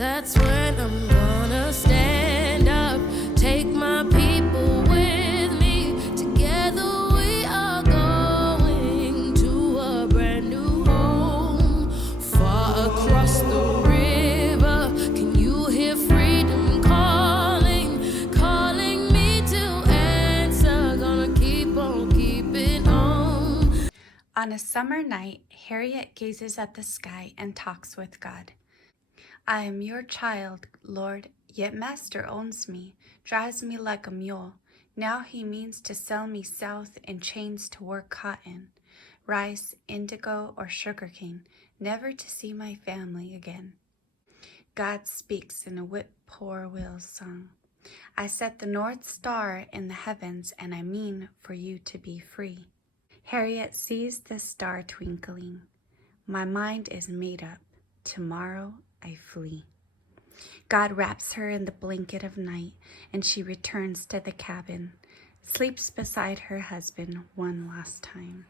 That's when I'm gonna stand up, take my people with me. Together we are going to a brand new home, far across the river. Can you hear freedom calling, calling me to answer? Gonna keep on keeping on. On a summer night, Harriet gazes at the sky and talks with God. I am your child, Lord, yet Master owns me, drives me like a mule. Now he means to sell me south in chains to work cotton, rice, indigo, or sugarcane, never to see my family again. God speaks in a whip-poor-will song. I set the North Star in the heavens, and I mean for you to be free. Harriet sees the star twinkling. My mind is made up. Tomorrow I flee. God wraps her in the blanket of night, and she returns to the cabin, sleeps beside her husband one last time.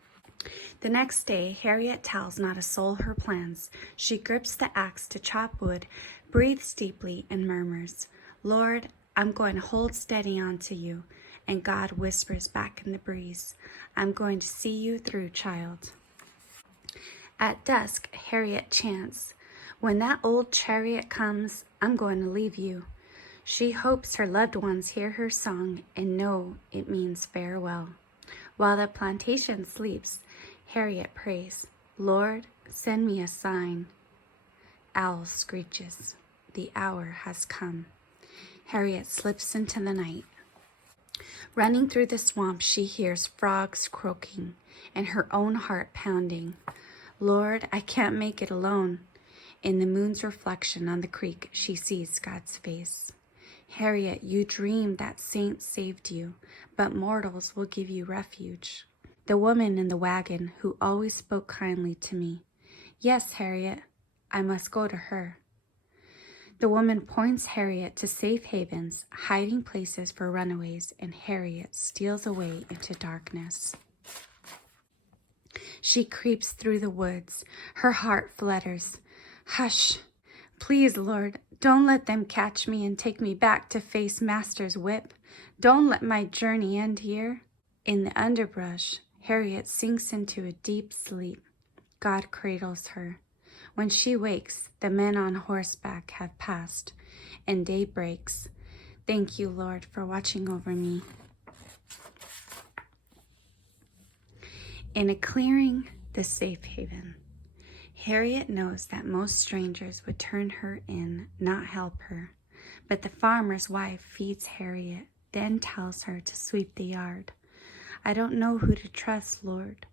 The next day, Harriet tells not a soul her plans. She grips the axe to chop wood, breathes deeply, and murmurs, Lord, I'm going to hold steady onto you. And God whispers back in the breeze, I'm going to see you through, child. At dusk, Harriet chants, when that old chariot comes, I'm going to leave you. She hopes her loved ones hear her song and know it means farewell. While the plantation sleeps, Harriet prays, Lord, send me a sign. Owl screeches. The hour has come. Harriet slips into the night. Running through the swamp, she hears frogs croaking and her own heart pounding. Lord, I can't make it alone. In the moon's reflection on the creek, she sees God's face. Harriet, you dreamed that saints saved you, but mortals will give you refuge. The woman in the wagon who always spoke kindly to me. Yes, Harriet, I must go to her. The woman points Harriet to safe havens, hiding places for runaways, and Harriet steals away into darkness. She creeps through the woods. Her heart flutters. Hush, please, Lord, don't let them catch me and take me back to face Master's whip. Don't let my journey end here. In the underbrush, Harriet sinks into a deep sleep. God cradles her. When she wakes, the men on horseback have passed, and day breaks. Thank you, Lord, for watching over me. In a clearing, the safe haven, Harriet knows that most strangers would turn her in, not help her. But the farmer's wife feeds Harriet, then tells her to sweep the yard. I don't know who to trust, Lord.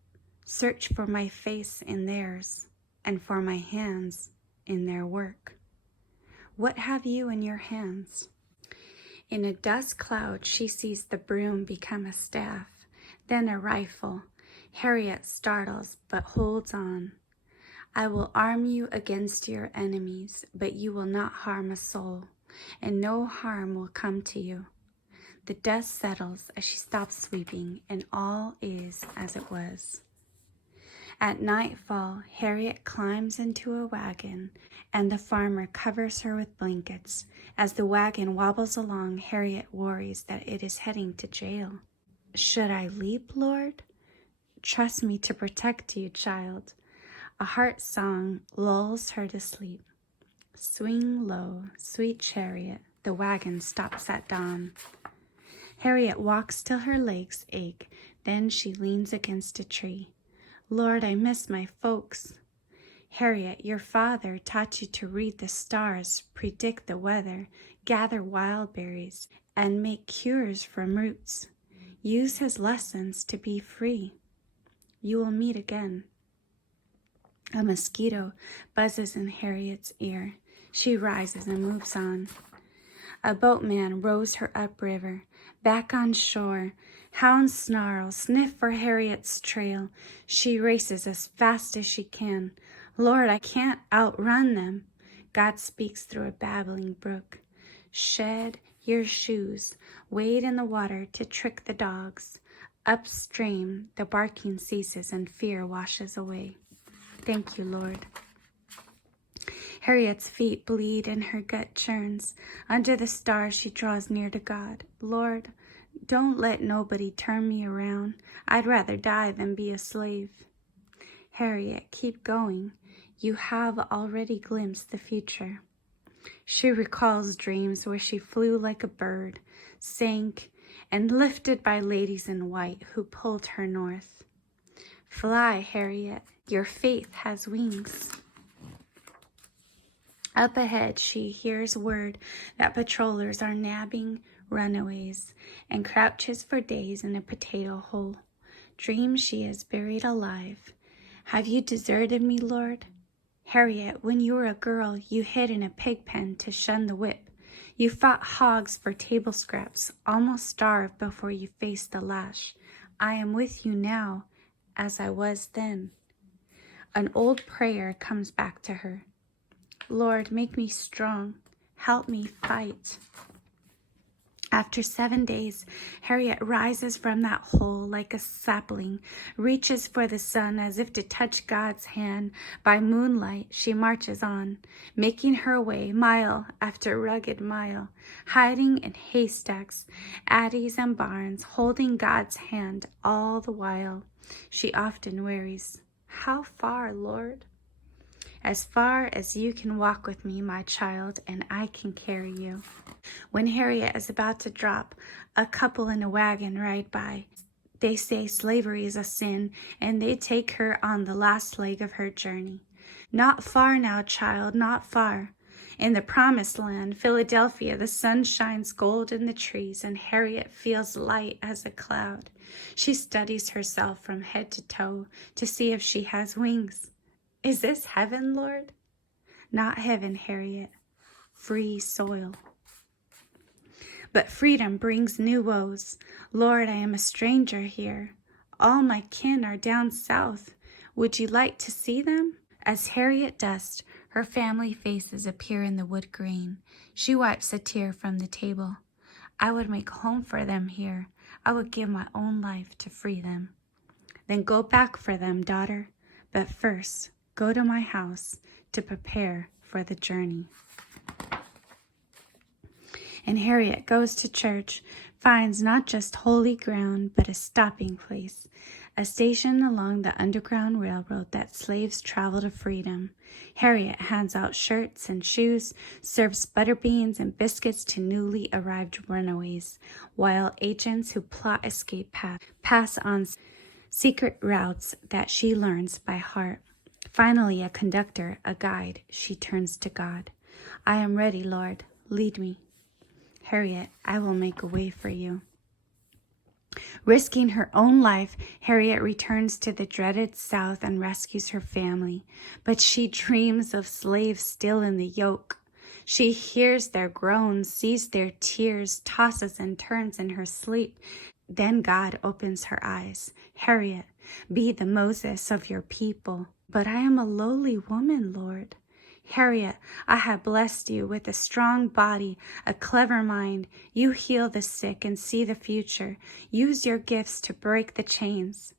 Search for my face in theirs, and for my hands in their work. What have you in your hands? In a dust cloud, she sees the broom become a staff, then a rifle. Harriet startles, but holds on. I will arm you against your enemies, but you will not harm a soul, and no harm will come to you. The dust settles as she stops sweeping, and all is as it was. At nightfall, Harriet climbs into a wagon, and the farmer covers her with blankets. As the wagon wobbles along, Harriet worries that it is heading to jail. Should I leap, Lord? Trust me to protect you, child. A heart song lulls her to sleep. Swing low, sweet chariot, the wagon stops at dawn. Harriet walks till her legs ache, then she leans against a tree. Lord, I miss my folks. Harriet, your father taught you to read the stars, predict the weather, gather wild berries, and make cures from roots. Use his lessons to be free. You will meet again. A mosquito buzzes in Harriet's ear. She rises and moves on. A boatman rows her upriver. Back on shore, hounds snarl, sniff for Harriet's trail. She races as fast as she can. Lord, I can't outrun them. God speaks through a babbling brook. Shed your shoes, wade in the water to trick the dogs. Upstream, the barking ceases and fear washes away. Thank you, Lord. Harriet's feet bleed and her gut churns. Under the stars she draws near to God. Lord, don't let nobody turn me around. I'd rather die than be a slave. Harriet, keep going. You have already glimpsed the future. She recalls dreams where she flew like a bird, sank, and lifted by ladies in white who pulled her north. Fly, Harriet, your faith has wings. Up ahead, she hears word that patrollers are nabbing runaways and crouches for days in a potato hole. Dreams she is buried alive. Have you deserted me, Lord? Harriet, when you were a girl, you hid in a pig pen to shun the whip. You fought hogs for table scraps, almost starved before you faced the lash. I am with you now, as I was then. An old prayer comes back to her. Lord, make me strong. Help me fight. After 7 days, Harriet rises from that hole like a sapling, reaches for the sun as if to touch God's hand. By moonlight, she marches on, making her way mile after rugged mile, hiding in haystacks, addies, and barns, holding God's hand all the while. She often wearies. How far, Lord? As far as you can walk with me, my child, and I can carry you. When Harriet is about to drop, a couple in a wagon ride by. They say slavery is a sin, and they take her on the last leg of her journey. Not far now, child, not far. In the promised land, Philadelphia, the sun shines gold in the trees, and Harriet feels light as a cloud. She studies herself from head to toe to see if she has wings. Is this heaven, Lord? Not heaven, Harriet. Free soil. But freedom brings new woes. Lord, I am a stranger here. All my kin are down south. Would you like to see them? As Harriet dusts, her family faces appear in the wood grain. She wipes a tear from the table. I would make home for them here. I would give my own life to free them. Then go back for them, daughter. But first, go to my house to prepare for the journey. And Harriet goes to church, finds not just holy ground, but a stopping place, a station along the Underground Railroad that slaves travel to freedom. Harriet hands out shirts and shoes, serves butter beans and biscuits to newly arrived runaways, while agents who plot escape pass on secret routes that she learns by heart. Finally, a conductor, a guide, she turns to God. I am ready, Lord. Lead me. Harriet, I will make a way for you. Risking her own life, Harriet returns to the dreaded South and rescues her family. But she dreams of slaves still in the yoke. She hears their groans, sees their tears, tosses and turns in her sleep. Then God opens her eyes. Harriet, be the Moses of your people. But I am a lowly woman, Lord. Harriet, I have blessed you with a strong body, a clever mind. You heal the sick and see the future. Use your gifts to break the chains.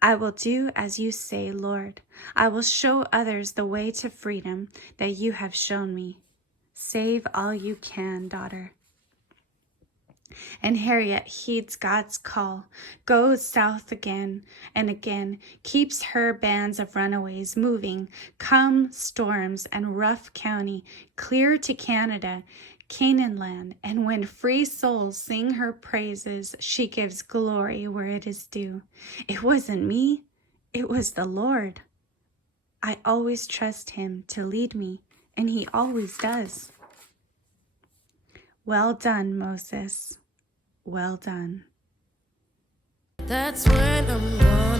I will do as you say, Lord. I will show others the way to freedom that you have shown me. Save all you can, daughter. And Harriet heeds God's call, goes south again and again, keeps her bands of runaways moving, come storms and rough county, clear to Canada, Canaan land, and when free souls sing her praises, she gives glory where it is due. It wasn't me, it was the Lord. I always trust him to lead me, and he always does. Well done, Moses. Well done. That's when I'm gone.